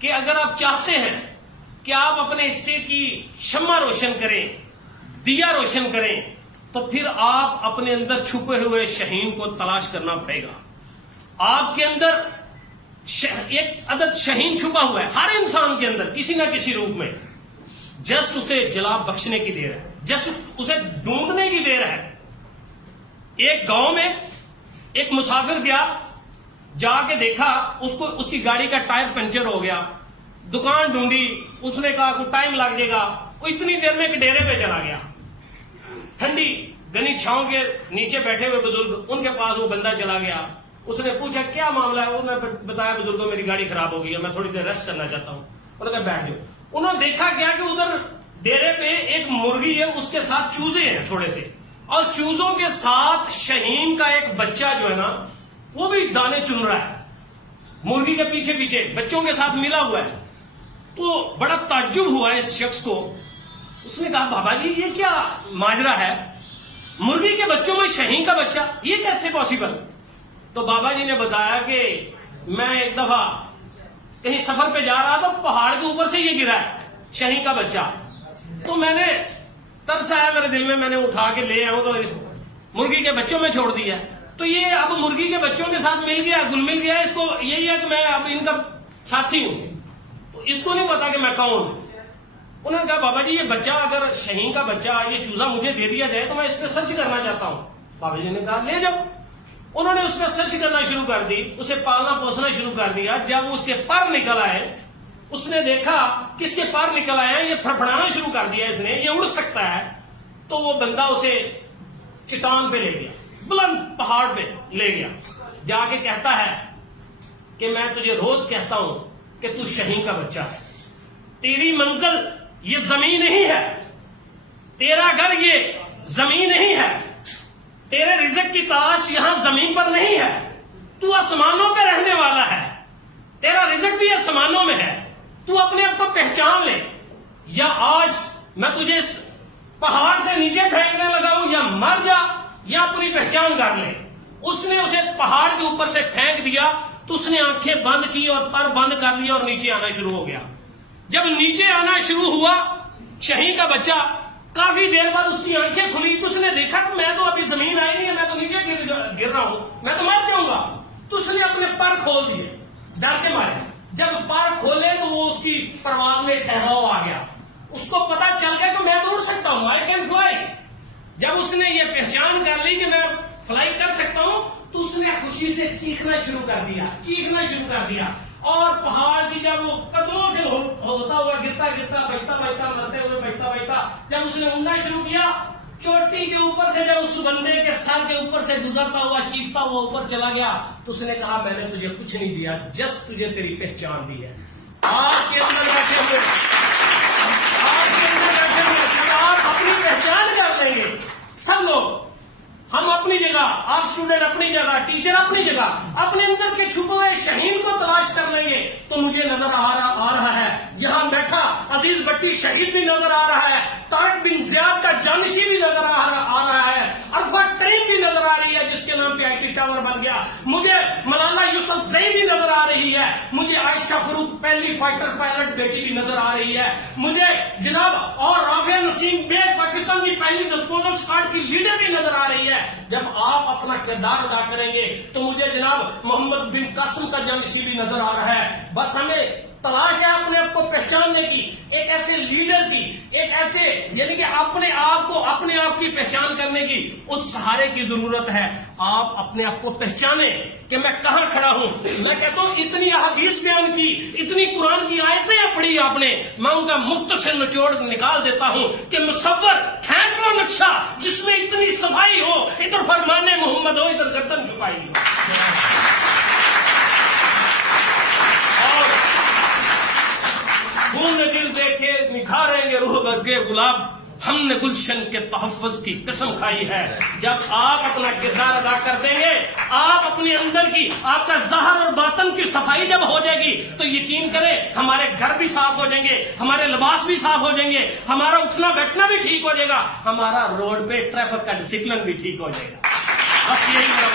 کہ اگر آپ چاہتے ہیں کہ آپ اپنے حصے کی شمع روشن کریں، دیا روشن کریں، تو پھر آپ اپنے اندر چھپے ہوئے شہین کو تلاش کرنا پڑے گا. آپ کے اندر ایک عدد شہین چھپا ہوا ہے ہر انسان کے اندر کسی نہ کسی روپ میں. جسٹ اسے جلا بخشنے کی دیر ہے، جسٹ اسے ڈھونڈنے کی دیر ہے. ایک گاؤں میں ایک مسافر گیا، جا کے دیکھا اس کی گاڑی کا ٹائر پنچر ہو گیا. دکان ڈھونڈی، اس نے کہا کوئی ٹائم لگ جائے گا. وہ اتنی دیر میں ایک ڈیرے پہ چلا گیا. ٹھنڈی گنی چھاؤں کے نیچے بیٹھے ہوئے بزرگ، ان کے پاس وہ بندہ چلا گیا. اس نے پوچھا کیا معاملہ ہے؟ انہوں نے بتایا بزرگوں میری گاڑی خراب ہو گئی ہے، میں تھوڑی دیر ریسٹ کرنا چاہتا ہوں. انہوں نے بیٹھ جاؤ. انہوں نے دیکھا کیا کہ ادھر ڈیرے پہ ایک مرغی ہے، اس کے ساتھ چوزے ہیں تھوڑے سے، اور چوزوں کے ساتھ شہین کا ایک بچہ جو ہے نا وہ بھی دانے چن رہا ہے، مرغی کے پیچھے پیچھے بچوں کے ساتھ ملا ہوا ہے. تو بڑا تعجب ہوا اس شخص کو. اس نے کہا بابا جی یہ کیا ماجرا ہے؟ مرغی کے بچوں میں شہین کا بچہ، یہ کیسے پاسبل؟ تو بابا جی نے بتایا کہ میں ایک دفعہ کہیں سفر پہ جا رہا تھا، پہاڑ کے اوپر سے یہ گرا ہے شہین کا بچہ. تو میں نے ترس آیا میرے دل میں، میں نے اٹھا کے لے آؤں تو اس مرغی کے بچوں میں چھوڑ دیا. تو یہ اب مرغی کے بچوں کے ساتھ مل گیا، گل مل گیا. اس کو یہی ہے کہ میں اب ان کا ساتھی ہوں. تو اس کو نہیں پتا کہ میں کون ہوں. انہوں نے کہا بابا جی یہ بچہ اگر شہین کا بچہ یہ چوزا مجھے دے دیا جائے تو میں اس پہ سرچ کرنا چاہتا ہوں. بابا جی نے کہا لے جاؤ. انہوں نے اس پہ سرچ کرنا شروع کر دی، اسے پالنا پوسنا شروع کر دیا. جب اس کے پر نکل آئے، اس نے دیکھا کس کے پر نکل آئے ہیں، یہ پھڑپڑانا شروع کر دیا اس نے، یہ اڑ سکتا ہے. تو وہ بندہ اسے چٹان پہ لے گیا، بلند پہاڑ پہ لے گیا. جا کے کہتا ہے کہ میں تجھے روز کہتا ہوں کہ تو شہین کا بچہ ہے، تیری منزل یہ زمین نہیں ہے، تیرا گھر یہ زمین نہیں ہے، تیرے رزق کی تلاش یہاں زمین پر نہیں ہے، تو آسمانوں پہ رہنے والا ہے، تیرا رزق بھی آسمانوں میں ہے. تو اپنے آپ کو پہچان لے، یا آج میں تجھے اس پہاڑ سے نیچے پھینکنے لگا ہوں، یا مر جا یا اپنی پہچان کر لے. اس نے اسے پہاڑ کے اوپر سے پھینک دیا تو اس نے آنکھیں بند کی اور پر بند کر لیا اور نیچے آنا شروع ہو گیا. جب نیچے آنا شروع ہوا شہین کا بچہ، کافی دیر بعد اس کی آنکھیں کھلی تو اس نے دیکھا کہ میں تو ابھی زمین آئی نہیں ہے، میں تو نیچے گر رہا ہوں، میں تو مر جاؤں گا. تو اس نے اپنے پر کھول دیے ڈر کے مارے. جب پر کھولے تو وہ اس کی پرواز میں ٹھہراؤ آ گیا. اس کو پتا چل گیا کہ میں تو اڑ سکتا ہوں، آئی کین فلائی. جب اس نے یہ پہچان کر لی کہ میں فلائی کر سکتا ہوں تو اس نے خوشی سے چیخنا شروع کر دیا. اور پہاڑ کی جب وہ قدموں سے ہوتا ہوا گرتا بچتا مرتے ہوئے بچتا جب اس نے اڑنا شروع کیا، چوٹی کے اوپر سے جب اس بندے کے سر کے اوپر سے گزرتا ہوا چیختا ہوا اوپر چلا گیا تو اس نے کہا میں نے تجھے کچھ نہیں دیا، جسٹ تجھے تیری پہچان دی ہے. آپ کے اندر بیٹھے ہوئے آپ اپنی پہچان کر لیں گے. سب لوگ ہم اپنی جگہ، آپ اسٹوڈنٹ اپنی جگہ، ٹیچر اپنی جگہ، اپنے اندر کے چھپے ہوئے شہین کو تلاش کر لیں گے تو مجھے نظر آ رہا ہے یہاں بیٹھا عزیز بٹی شہید بھی نظر آ رہا ہے، طارق بن زیاد کا جانشی بھی نظر آ رہا ہے، عرفہ کریم بھی نظر آ رہی ہے جس کے نام پہ آئی ٹی ٹاور بن گیا، مجھے ملالہ یوسف زئی بھی نظر آ رہی ہے، مجھے عائشہ فروخ پہلی فائٹر پائلٹ بیٹی بھی نظر آ رہی ہے، مجھے جناب اور رافعہ نسیم بیگ پاکستان کی پہلی ڈسپوزل اسکواڈ کی لیڈر بھی نظر آ رہی ہے. جب آپ اپنا کردار ادا کریں گے تو مجھے جناب محمد بن قاسم کا جانشی بھی نظر آ رہا ہے. بس ہمیں تلاش ہے اپنے آپ کو پہچاننے کی، ایک ایسے لیڈر کی، ایک ایسے یعنی کہ اپنے آپ کی پہچان کرنے کی اس سہارے کی ضرورت ہے. آپ اپنے آپ کو پہچانیں کہ میں کہاں کھڑا ہوں. میں کہتا ہوں اتنی احادیث بیان کی، اتنی قرآن کی آیتیں پڑھی آپ نے، میں ان کا مختصر نچوڑ نکال دیتا ہوں کہ مصور کھینچ وہ نقشہ جس میں اتنی صفائی ہو، ادھر فرمان محمد ہو، ادھر گردن جھکائی ہو. خون نے دل دیکھے نکھاریں گے روح برگے گلاب، ہم نے گلشن کے تحفظ کی قسم کھائی ہے. جب آپ اپنا کردار ادا کر دیں گے، آپ اپنے اندر کی، آپ کا ظاہر اور باطن کی صفائی جب ہو جائے گی تو یقین کریں ہمارے گھر بھی صاف ہو جائیں گے، ہمارے لباس بھی صاف ہو جائیں گے، ہمارا اٹھنا بیٹھنا بھی ٹھیک ہو جائے گا، ہمارا روڈ پہ ٹریفک کا ڈسپلن بھی ٹھیک ہو جائے گا. بس یہی میرا